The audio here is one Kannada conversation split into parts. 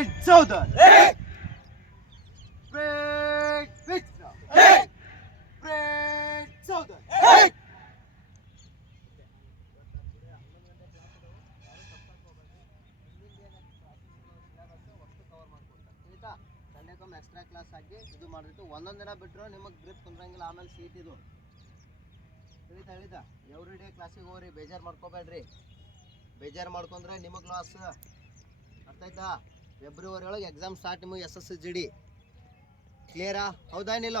Fred Southern. Fred Hey. Fred Southern. ಸಂಡೇಕೊಮ್ಮೆ ಎಕ್ಸ್ಟ್ರಾ ಕ್ಲಾಸ್ ಹಾಕಿ ಇದು ಮಾಡಿತ್ತು ಒಂದೊಂದು ದಿನ ಬಿಟ್ಟರು ನಿಮಗೆ ಗ್ರಿಪ್ ಕುಂದ್ರಂಗಿಲ್ಲ ಆಮೇಲೆ ಸೀಟ್ ಇದು. ತಿಳಿತಾ ಹೇಳಿದ ಎವ್ರಿ ಡೇ ಕ್ಲಾಸಿಗೆ ಹೋಗ್ರಿ ಬೇಜಾರು ಮಾಡ್ಕೋಬೇಡ್ರಿ. ಬೇಜಾರು ಮಾಡ್ಕೊಂಡ್ರೆ ನಿಮಗೆ ಲಾಸ್ ಅರ್ಥ ಆಯ್ತಾ ಫೆಬ್ರವರಿ ಒಳಗೆ ಎಕ್ಸಾಮ್ ಸ್ಟಾರ್ಟ್ ನಿಮಗೆ S S C G D ಕ್ಲಿಯರಾ ಹೌದಾ ಏನಿಲ್ಲ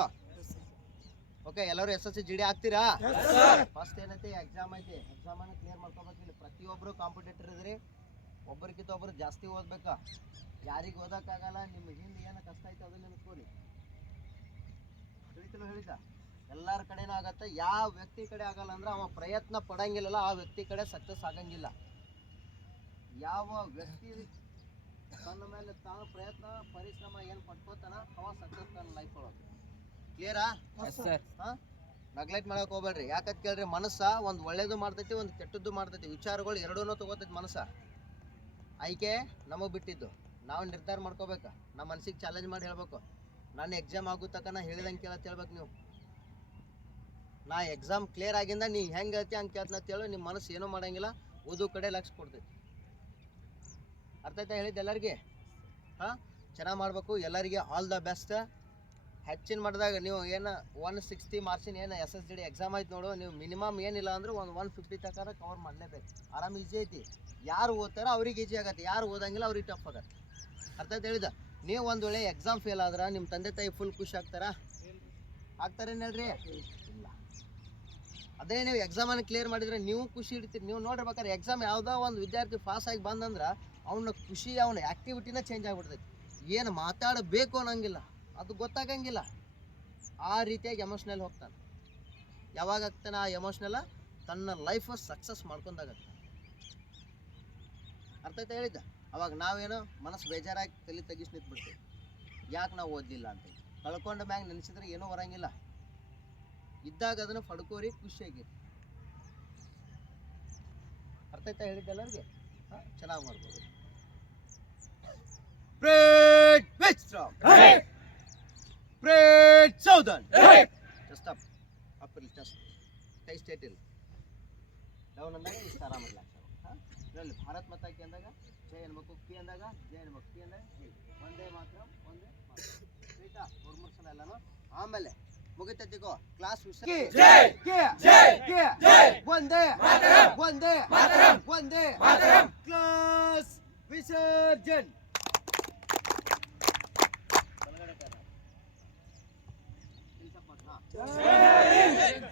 ಓಕೆ ಎಲ್ಲರೂ S S C G D ಆಗ್ತೀರಾ ಫಸ್ಟ್ ಏನೈತಿ? ಎಕ್ಸಾಮ್ ಐತಿ. ಎಕ್ಸಾಮ್ ಅನ್ನು ಕ್ಲಿಯರ್ ಮಾಡ್ಕೋಬೇಕಿಲ್ಲ ಪ್ರತಿಯೊಬ್ಬರು ಕಾಂಪಿಟೇಟರ್ ಇದ್ರಿ. ಒಬ್ಬರಿಗಿಂತ ಒಬ್ರು ಜಾಸ್ತಿ ಓದ್ಬೇಕಾ? ಯಾರಿಗೆ ಓದೋಕ್ಕಾಗಲ್ಲ. ನಿಮ್ಮ ಹಿಂದೆ ಏನು ಕಷ್ಟ ಐತೆ ಅದನ್ನ ನೆನೆಸ್ಕೊರಿ ತಿಳಿತಿಲ್ಲ ಹೇಳಿದ ಎಲ್ಲರ ಕಡೆನೂ ಆಗತ್ತೆ. ಯಾವ ವ್ಯಕ್ತಿ ಕಡೆ ಆಗಲ್ಲ ಅಂದ್ರೆ ಅವ ಪ್ರಯತ್ನ ಪಡಂಗಿಲ್ಲಲ್ಲ ಆ ವ್ಯಕ್ತಿ ಕಡೆ ಸಕ್ಸಸ್ ಆಗಂಗಿಲ್ಲ. ಯಾವ ವ್ಯಕ್ತಿ ತನ್ನ ಮೇಲೆ ತಾನು ಪ್ರಯತ್ನ ಪರಿಶ್ರಮ ಏನು ಪಟ್ಕೋತಾನ ಅವ ಸಕ್ಸಸ್ ತನ್ನ ಲೈಫ್ ಒಳಗೆ. ಕ್ಲಿಯರಾ ಹಾಂ? ನಗ್ಲೆಕ್ಟ್ ಮಾಡಕ್ ಹೋಗ್ಬೇಡ್ರಿ. ಯಾಕಂತ ಕೇಳ್ರಿ ಮನಸ್ಸ ಒಂದು ಒಳ್ಳೇದು ಮಾಡ್ತೈತಿ ಒಂದು ಕೆಟ್ಟದ್ದು ಮಾಡ್ತೈತಿ. ವಿಚಾರಗಳು ಎರಡೂನು ತಗೋತೈತಿ ಮನಸ್ಸ. ಆಯ್ಕೆ ನಮಗೆ ಬಿಟ್ಟಿದ್ದು. ನಾವು ನಿರ್ಧಾರ ಮಾಡ್ಕೋಬೇಕು. ನಮ್ಮ ಮನ್ಸಿಗೆ ಚಾಲೆಂಜ್ ಮಾಡಿ ಹೇಳ್ಬೇಕು. ನಾನು ಎಕ್ಸಾಮ್ ಆಗೋ ತಕ್ಕ ನಾ ಹೇಳಿದಂಗೆ ಕೇಳತ್ ಹೇಳ್ಬೇಕು ನೀವು. ನಾ ಎಕ್ಸಾಮ್ ಕ್ಲಿಯರ್ ಆಗಿಂದ ನೀ ಹೆಂಗೆ ಹೇಳ್ತಿ ಹಂಗೆ ಕೇಳ್ತ ಹೇಳು ನಿಮ್ಮ ಮನಸ್ಸು ಏನೂ ಮಾಡಂಗಿಲ್ಲ. ಓದೋ ಕಡೆ ಲಕ್ಷ ಕೊಡ್ತೈತಿ. ಅರ್ಥ ಆಯ್ತಾ ಹೇಳಿದ್ದು ಎಲ್ಲರಿಗೆ? ಹಾಂ? ಚೆನ್ನಾಗಿ ಮಾಡಬೇಕು. ಎಲ್ಲರಿಗೆ ಆಲ್ ದ ಬೆಸ್ಟ್ ಹೆಚ್ಚಿನ ಮಾಡಿದಾಗ ನೀವು ಏನು ಒನ್ ಸಿಕ್ಸ್ಟಿ ಮಾರ್ಕ್ಸಿನ ಏನು ಎಸ್ ಎಸ್ ಡಿ ಎಕ್ಸಾಮ್ ಆಯ್ತು ನೋಡು. ನೀವು ಮಿನಿಮಮ್ ಏನಿಲ್ಲ ಅಂದ್ರೆ ಒಂದು ಒನ್ ಫಿಫ್ಟಿ ತನಕ ಕವರ್ ಮಾಡಲೇಬೇಕು. ಆರಾಮ್ ಈಜಿ ಐತಿ. ಯಾರು ಓದ್ತಾರ ಅವ್ರಿಗೆ ಈಜಿ ಆಗತ್ತೆ. ಯಾರು ಓದಂಗಿಲ್ಲ ಅವ್ರಿಗೆ ಟಫ್ ಆಗತ್ತೆ. ಅರ್ಥ ಆಯ್ತು ಹೇಳಿದ ನೀವು ಒಂದು ವೇಳೆ ಎಕ್ಸಾಮ್ ಫೇಲ್ ಆದ್ರೆ ನಿಮ್ಮ ತಂದೆ ತಾಯಿ ಫುಲ್ ಖುಷಿ ಆಗ್ತಾರಾ? ಆಗ್ತಾರೇನು ಹೇಳ್ರಿ? ಇಲ್ಲ. ಅದೇ ನೀವು ಎಕ್ಸಾಮನ್ನು ಕ್ಲಿಯರ್ ಮಾಡಿದ್ರೆ ನೀವು ಖುಷಿ ಇಡ್ತೀರಿ ನೀವು ನೋಡಿರ್ಬೇಕಾದ್ರೆ ಎಕ್ಸಾಮ್ ಯಾವುದೋ ಒಂದು ವಿದ್ಯಾರ್ಥಿ ಪಾಸ್ ಆಗಿ ಬಂದಂದ್ರೆ ಅವನ ಖುಷಿ, ಅವನ ಆ್ಯಕ್ಟಿವಿಟಿನ ಚೇಂಜ್ ಆಗ್ಬಿಡ್ತೈತಿ. ಏನು ಮಾತಾಡಬೇಕು ಅನ್ನೋಂಗಿಲ್ಲ. ಅದು ಗೊತ್ತಾಗಂಗಿಲ್ಲ. ಆ ರೀತಿಯಾಗಿ ಎಮೋಷ್ನಲ್ ಹೋಗ್ತಾನೆ. ಯಾವಾಗ ಆಗ್ತಾನೆ ಆ ಎಮೋಷ್ನಲ್ಲ ತನ್ನ ಲೈಫ್ ಸಕ್ಸಸ್ ಮಾಡ್ಕೊಂಡಾಗತ್ತೆ ಅರ್ಥ ಆಯ್ತಾ ಹೇಳಿದ್ದ? ಅವಾಗ ನಾವೇನು ಮನಸ್ಸು ಬೇಜಾರಾಗಿ ತಲೆ ತೆಗಿಸಿ ನಿಂತ್ಬಿಡ್ತೀವಿ. ಯಾಕೆ ನಾವು ಓದಲಿಲ್ಲ ಅಂತ ಕಳ್ಕೊಂಡ ಮ್ಯಾಗ ನೆನೆಸಿದ್ರೆ ಏನೂ ಬರಂಗಿಲ್ಲ. ಇದ್ದಾಗ ಅದನ್ನು ಪಡ್ಕೋರಿ ಖುಷಿಯಾಗಿರಿ ಅರ್ಥ ಆಯ್ತಾ ಹೇಳಿದ್ದೆಲ್ಲರಿಗೆ ಚೆನ್ನಾಗಿ ಮಾಡ್ಬೋದು. Fred Wickstrom. Fred Southern. Just up. Up ಇಲ್ಲಿ just. ಕೈ ಸ್ಟೇಟ್ ಇಲ್ಲಿ ಡೌನ್ ಅಂದಾಗ ಇಷ್ಟು ಆರಾಮ ರಿಲ್ಯಾಕ್ಸ್ ಇದರಲ್ಲಿ ಭಾರತ್ ಮತಾಕಿ ಅಂದಾಗ ಜೈ ಅನ್ಬೇಕು ಕಿ ಅಂದಾಗ ಜೈ ಅನ್ಬೇಕು ಕಿ ಅಂದಾಗ ಜೈ ಒಂದೇ ಮಾತ್ರ ಒಂದೇ ಮಾತ್ರ ಆಯ್ತಾ ಮೂರು ಮೂರು ಸಲ ಎಲ್ಲಾನು ಆಮೇಲೆ ಮುಗಿತೈತಿಗೋ ಕ್ಲಾಸ್ ಒಂದೇ ಒಂದೇ ಒಂದೇ ಕ್ಲಾಸ್ ವಿಸರ್ಜನ್ जय हिंद